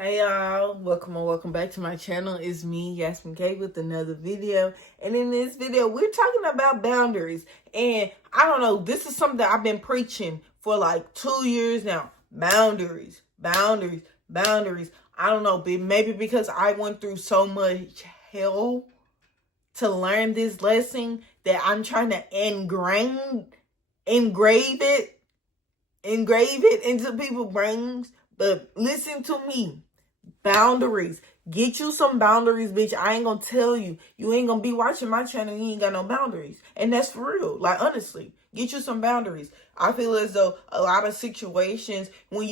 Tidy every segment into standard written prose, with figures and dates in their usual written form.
Hey y'all, welcome or welcome back to my channel. It's me, Yasmin K, with another video. And in this video, we're talking about boundaries. And I don't know, this is something that I've been preaching for like 2 years now. Boundaries, boundaries, boundaries. I don't know, maybe because I went through so much hell to learn this lesson that I'm trying to engrave it into people's brains. But listen to me. Boundaries. Get you some boundaries, bitch. I ain't gonna tell you. You ain't gonna be watching my channel. You ain't got no boundaries. And that's for real. Like, honestly, get you some boundaries. I feel as though a lot of situations, when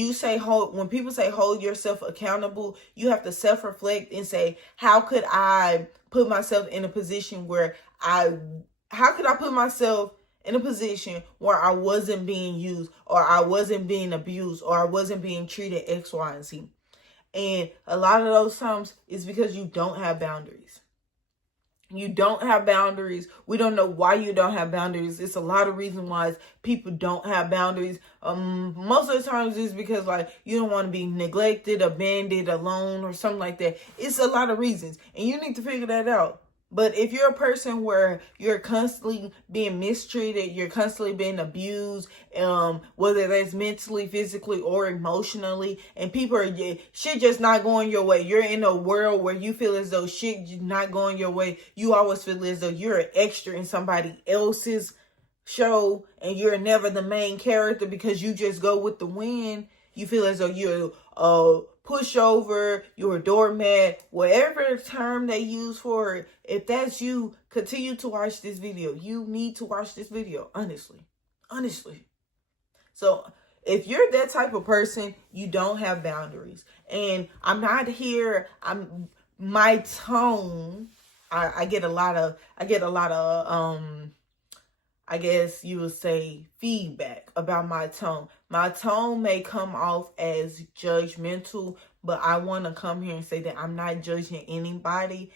people say hold yourself accountable, you have to self-reflect and say, how could I put myself in a position where I wasn't being used, or I wasn't being abused, or I wasn't being treated X, Y, and Z. And a lot of those times is because you don't have boundaries. You don't have boundaries. We don't know why you don't have boundaries. It's a lot of reasons why people don't have boundaries. Most of the times it's because like you don't want to be neglected, abandoned, alone, or something like that. It's a lot of reasons, and you need to figure that out. But if you're a person where you're constantly being mistreated, you're constantly being abused, whether that's mentally, physically, or emotionally, and shit just not going your way. You're in a world where you feel as though shit not going your way. You always feel as though you're an extra in somebody else's show, and you're never the main character because you just go with the wind. You feel as though you're pushover, you're a doormat, whatever term they use for it. If that's you, continue to watch this video. You need to watch this video, honestly. So if you're that type of person, you don't have boundaries. And my tone, I get a lot of I guess you would say feedback about my tone. My tone may come off as judgmental, but I want to come here and say that I'm not judging anybody.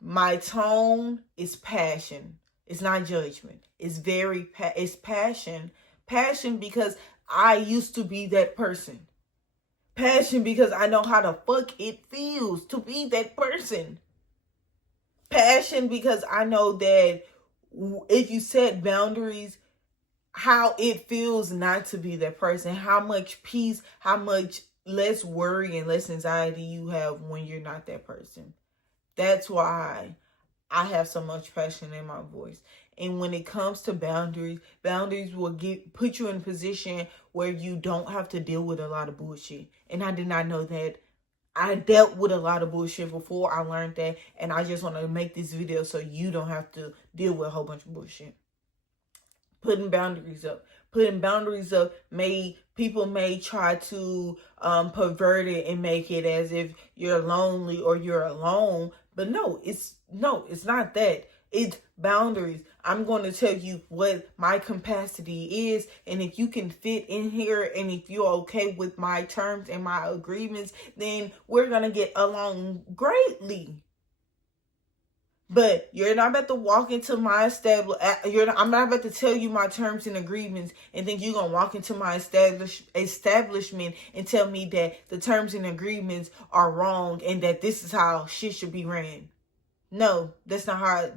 My tone is passion. It's not judgment. It's passion. Passion because I used to be that person. Passion because I know how the fuck it feels to be that person. Passion because I know that if you set boundaries, how it feels not to be that person, how much peace, how much less worry and less anxiety you have when you're not that person. That's why I have so much passion in my voice. And when it comes to boundaries will put you in a position where you don't have to deal with a lot of bullshit. And I did not know that. I dealt with a lot of bullshit before I learned that, and I just want to make this video so you don't have to deal with a whole bunch of bullshit. Putting boundaries up. People may try to pervert it and make it as if you're lonely or you're alone, but no, it's not that. It's boundaries. I'm going to tell you what my capacity is, and if you can fit in here, and if you're okay with my terms and my agreements, then we're going to get along greatly. But you're not about to walk into my I'm not about to tell you my terms and agreements and think you're going to walk into my establishment and tell me that the terms and agreements are wrong and that this is how shit should be ran. No, that's not how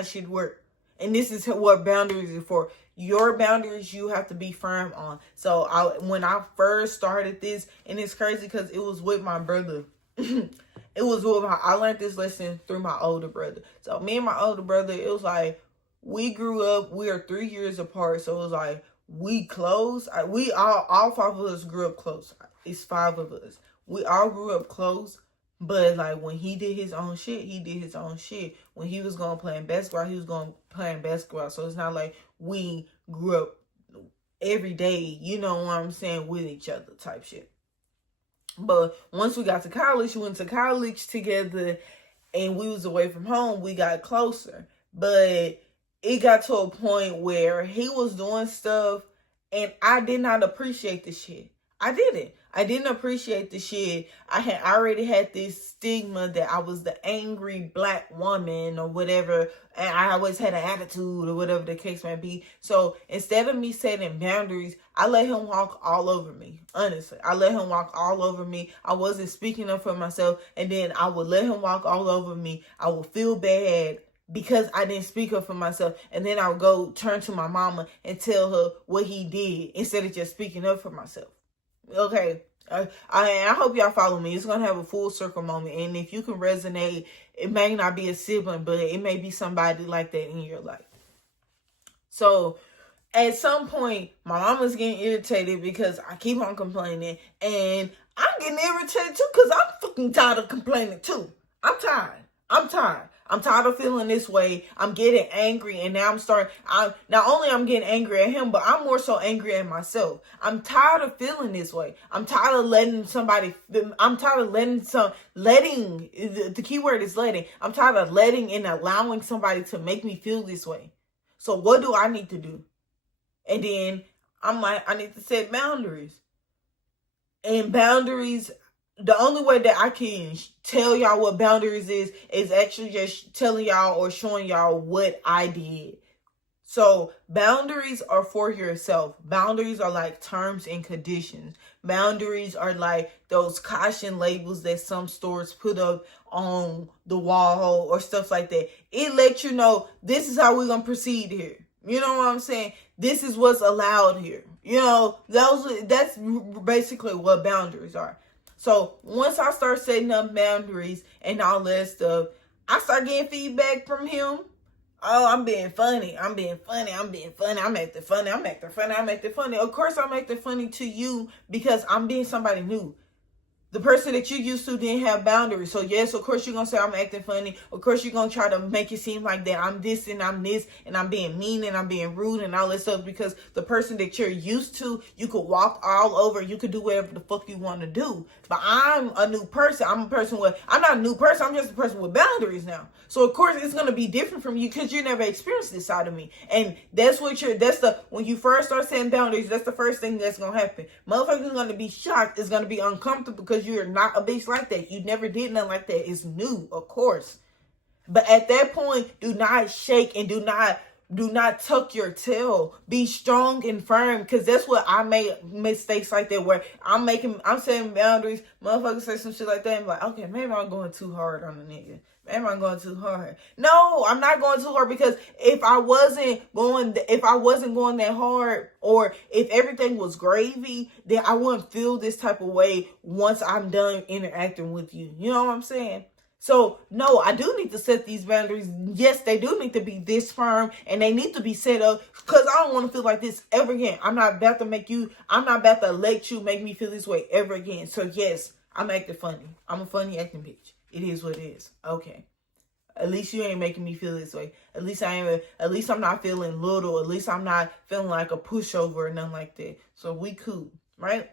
shit work. And this is what boundaries are for. Your boundaries you have to be firm on. So when I first started this, and it's crazy because it was with my brother. I learned this lesson through my older brother. So me and my older brother, it was like we grew up. We are 3 years apart. So it was like we close. We all 5 of us grew up close. It's 5 of us. We all grew up close. But like when he did his own shit, he did his own shit. When he was going playing basketball, he was going playing basketball. So it's not like we grew up every day, you know what I'm saying, with each other type shit. But once we got to college, we went to college together, and we was away from home. We got closer. But it got to a point where he was doing stuff, and I did not appreciate the shit. I didn't. I didn't appreciate the shit. I already had this stigma that I was the angry black woman or whatever, and I always had an attitude or whatever the case may be. So instead of me setting boundaries, I let him walk all over me. Honestly, I let him walk all over me. I wasn't speaking up for myself, and then I would let him walk all over me. I would feel bad because I didn't speak up for myself, and then I would go turn to my mama and tell her what he did instead of just speaking up for myself. Okay, I hope y'all follow me. It's gonna have a full circle moment, and if you can resonate, it may not be a sibling, but it may be somebody like that in your life. So at some point, my mama's getting irritated because I keep on complaining, and I'm getting irritated too because I'm fucking tired of complaining too. I'm tired. I'm tired of feeling this way. I'm getting angry, and now not only I'm getting angry at him, but I'm more so angry at myself. I'm tired of feeling this way. I'm tired of letting, the key word is letting. I'm tired of letting and allowing somebody to make me feel this way. So what do I need to do? And then I'm like, I need to set boundaries. And boundaries, the only way that I can tell y'all what boundaries is actually just telling y'all or showing y'all what I did. So boundaries are for yourself. Boundaries are like terms and conditions. Boundaries are like those caution labels that some stores put up on the wall or stuff like that. It lets you know this is how we're going to proceed here. You know what I'm saying? This is what's allowed here. You know, that's basically what boundaries are. So once I start setting up boundaries and all that stuff, I start getting feedback from him. Oh, I'm being funny. I'm acting funny. Of course I'm acting funny to you because I'm being somebody new. The person that you used to didn't have boundaries. So yes, of course you're going to say I'm acting funny. Of course you're going to try to make it seem like that I'm this and I'm this and I'm being mean and I'm being rude and all that stuff, because the person that you're used to, you could walk all over. You could do whatever the fuck you want to do. But I'm a new person. I'm not a new person. I'm just a person with boundaries now. So of course it's going to be different from you because you never experienced this side of me. And when you first start setting boundaries, that's the first thing that's going to happen. Motherfuckers are going to be shocked. It's going to be uncomfortable because you're not a bitch like that. You never did nothing like that. It's new, of course. But at that point, do not shake and do not tuck your tail. Be strong and firm, because that's what I made mistakes like that where I'm setting boundaries. Motherfuckers say some shit like that and be like, okay, maybe I'm going too hard on the nigga. Maybe I'm going too hard. No, I'm not going too hard, because if I wasn't going that hard, or if everything was gravy, then I wouldn't feel this type of way once I'm done interacting with you. You know what I'm saying? So, no, I do need to set these boundaries. Yes, they do need to be this firm, and they need to be set up, because I don't want to feel like this ever again. I'm not about to let you make me feel this way ever again. So, yes, I'm acting funny. I'm a funny acting bitch. It is what it is. Okay. At least you ain't making me feel this way. At least I'm not feeling little. At least I'm not feeling like a pushover or nothing like that. So we cool, right?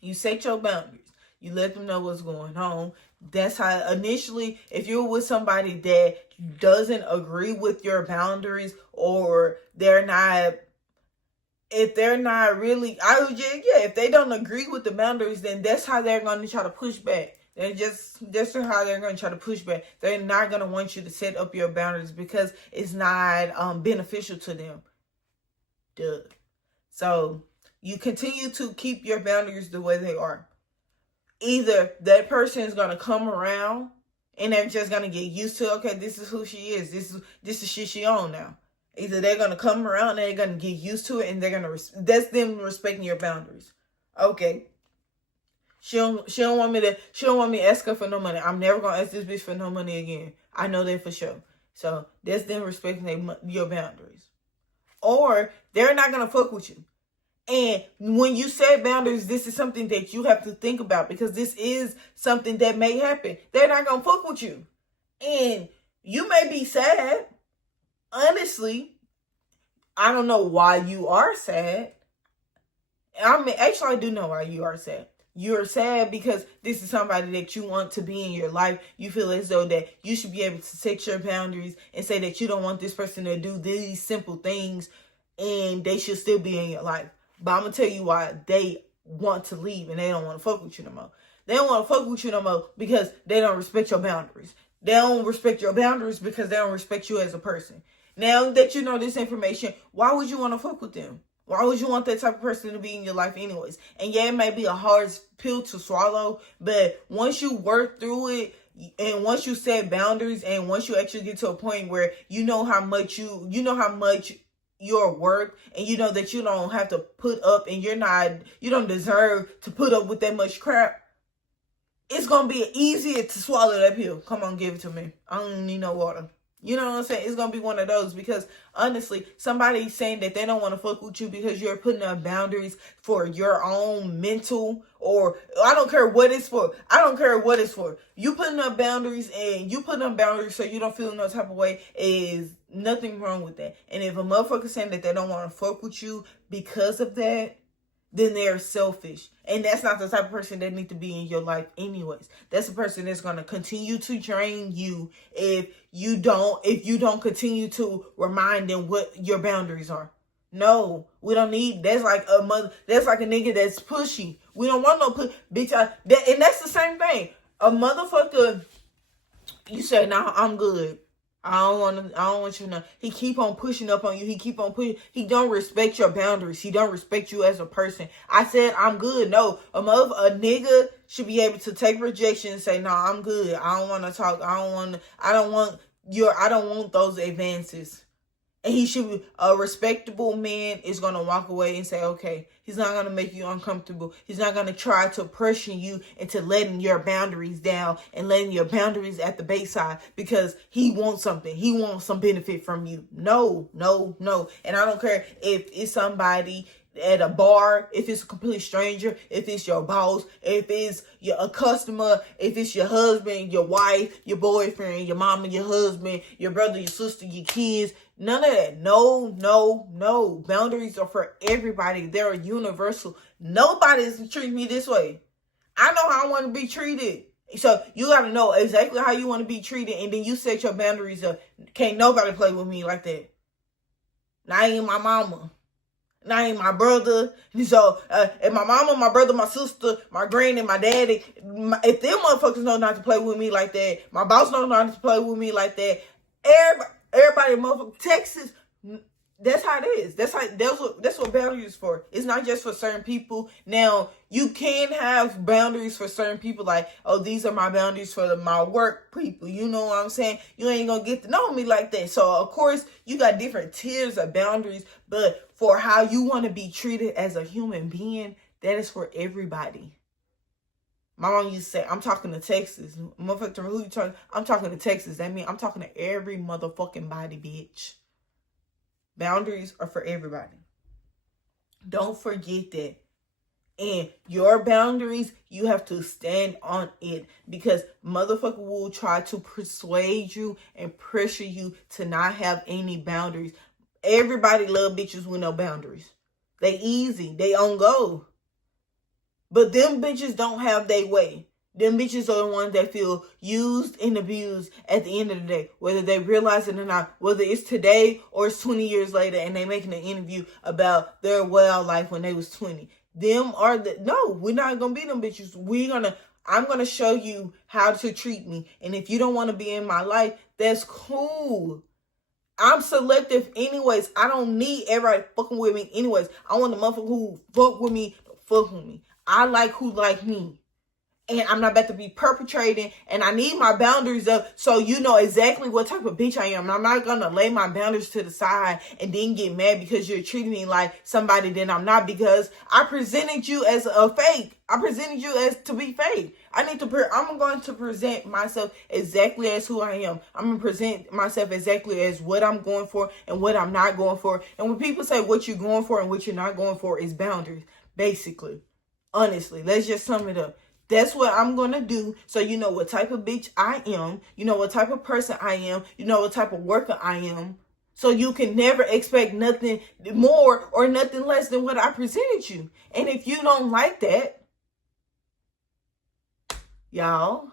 You set your boundaries. You let them know what's going on. That's how initially, if you're with somebody that doesn't agree with your boundaries, or if they're not really, if they don't agree with the boundaries, then that's how they're going to try to push back. That's how they're going to try to push back. They're not going to want you to set up your boundaries because it's not beneficial to them. Duh. So you continue to keep your boundaries the way they are. Either that person is going to come around and they're just going to get used to, okay, this is who she is. This is shit she on now. Either they're going to come around and they're going to get used to it, and that's them respecting your boundaries. Okay. She don't want me to ask her for no money. I'm never gonna ask this bitch for no money again. I know that for sure. So that's them respecting your boundaries. Or they're not gonna fuck with you. And when you set boundaries, this is something that you have to think about, because this is something that may happen. They're not gonna fuck with you, and you may be sad. Honestly, I don't know why you are sad. Actually, I do know why you are sad. You're sad because this is somebody that you want to be in your life. You feel as though that you should be able to set your boundaries and say that you don't want this person to do these simple things, and they should still be in your life. But I'm going to tell you why they want to leave and they don't want to fuck with you no more. They don't want to fuck with you no more because they don't respect your boundaries. They don't respect your boundaries because they don't respect you as a person. Now that you know this information, why would you want to fuck with them? Why would you want that type of person to be in your life anyways? And yeah, it may be a hard pill to swallow, but once you work through it, and once you set boundaries, and once you actually get to a point where you know how much you're worth, and you know that you don't have to put up, and you don't deserve to put up with that much crap, it's gonna be easier to swallow that pill. Come on, give it to me. I don't need no water. You know what I'm saying? It's going to be one of those because, honestly, somebody saying that they don't want to fuck with you because you're putting up boundaries for your own mental, or I don't care what it's for. I don't care what it's for. You putting up boundaries, and you putting up boundaries so you don't feel no type of way, is nothing wrong with that. And if a motherfucker saying that they don't want to fuck with you because of that, then they're selfish. And that's not the type of person that needs to be in your life anyways. That's the person that's going to continue to drain you if you don't continue to remind them what your boundaries are. No, we don't need, that's like a nigga that's pushy. We don't want no bitch. And that's the same thing. A motherfucker, you say, nah, I'm good. I don't want you to know. He keep on pushing up on you. He keep on pushing. He don't respect your boundaries. He don't respect you as a person. I said, I'm good. No, a nigga should be able to take rejection and say, no, I'm good. I don't want to talk. I don't want those advances. And he should be, a respectable man is going to walk away and say, okay, he's not going to make you uncomfortable. He's not going to try to pressure you into letting your boundaries down and letting your boundaries at the baseline because he wants something. He wants some benefit from you. No. And I don't care if it's somebody at a bar, if it's a complete stranger, if it's your boss, if it's a customer, if it's your husband, your wife, your boyfriend, your mama, your husband, your brother, your sister, your kids. None of that. No. Boundaries are for everybody. They're universal. Nobody's treating me this way. I know how I want to be treated. So you got to know exactly how you want to be treated, and then you set your boundaries up. Can't nobody play with me like that. Not even my mama. Not even my brother. So, and my mama, my brother, my sister, my granny, my daddy, if them motherfuckers know not to play with me like that, my boss knows not to play with me like that, everybody, motherfucker, Texas, that's how it is. That's what boundaries is for. It's not just for certain people. Now, you can have boundaries for certain people, like, oh, these are my boundaries for my work people. You know what I'm saying? You ain't gonna get to know me like that. So, of course, you got different tiers of boundaries, but for how you want to be treated as a human being, that is for everybody. My mom used to say, I'm talking to Texas. Motherfucker, who you talking? I'm talking to Texas. That means I'm talking to every motherfucking body, bitch. Boundaries are for everybody. Don't forget that. And your boundaries, you have to stand on it, because motherfucker will try to persuade you and pressure you to not have any boundaries. Everybody love bitches with no boundaries. They easy. They on go. But them bitches don't have their way. Them bitches are the ones that feel used and abused at the end of the day, whether they realize it or not, whether it's today or it's 20 years later and they making an interview about their wild life when they was 20. No, we're not going to be them bitches. I'm going to show you how to treat me. And if you don't want to be in my life, that's cool. I'm selective anyways. I don't need everybody fucking with me anyways. I want the motherfucker who fuck with me to fuck with me. I like who like me. And I'm not about to be perpetrating, and I need my boundaries up so you know exactly what type of bitch I am. And I'm not going to lay my boundaries to the side and then get mad because you're treating me like somebody that I'm not, because I presented you as a fake. I presented you as to be fake. I'm going to present myself exactly as who I am. I'm going to present myself exactly as what I'm going for and what I'm not going for. And when people say what you're going for and what you're not going for is boundaries, basically. Honestly, let's just sum it up. That's what I'm going to do, so you know what type of bitch I am. You know what type of person I am. You know what type of worker I am. So you can never expect nothing more or nothing less than what I presented you. And if you don't like that, y'all,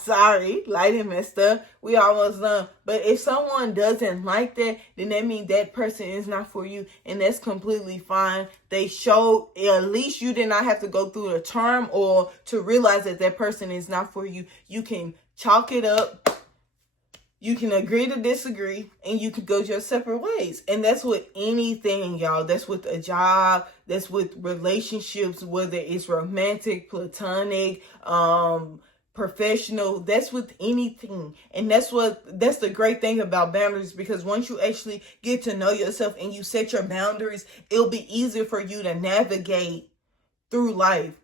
Sorry, lighting messed up. We almost done. But if someone doesn't like that, then that means that person is not for you. And that's completely fine. They showed, at least you did not have to go through a term or to realize that that person is not for you. You can chalk it up. You can agree to disagree, and you can go your separate ways. And that's with anything, y'all. That's with a job. That's with relationships, whether it's romantic, platonic, professional. That's with anything. And that's the great thing about boundaries, because once you actually get to know yourself and you set your boundaries, it'll be easier for you to navigate through life.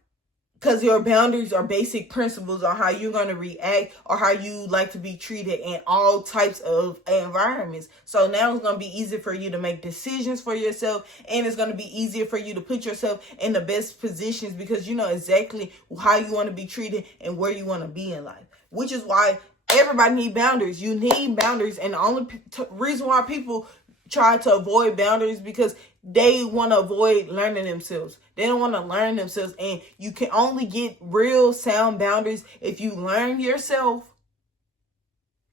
Because your boundaries are basic principles on how you're going to react or how you like to be treated in all types of environments. So now it's going to be easier for you to make decisions for yourself, and it's going to be easier for you to put yourself in the best positions because you know exactly how you want to be treated and where you want to be in life. Which is why everybody needs boundaries. You need boundaries, and the only reason why people try to avoid boundaries because they want to avoid learning themselves. They don't want to learn themselves. And you can only get real sound boundaries if you learn yourself.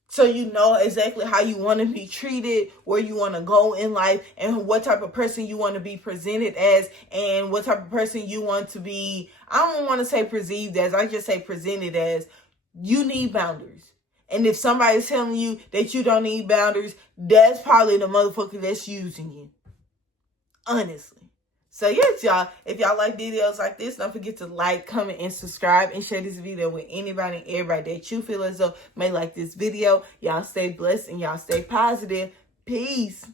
So you know exactly how you want to be treated, where you want to go in life, and what type of person you want to be presented as, and what type of person you want to be. I don't want to say perceived as, I just say presented as. You need boundaries. And if somebody's telling you that you don't need boundaries, that's probably the motherfucker that's using you. Honestly. So yes, y'all. If y'all like videos like this, don't forget to like, comment, and subscribe. And share this video with anybody and everybody that you feel as though may like this video. Y'all stay blessed and y'all stay positive. Peace.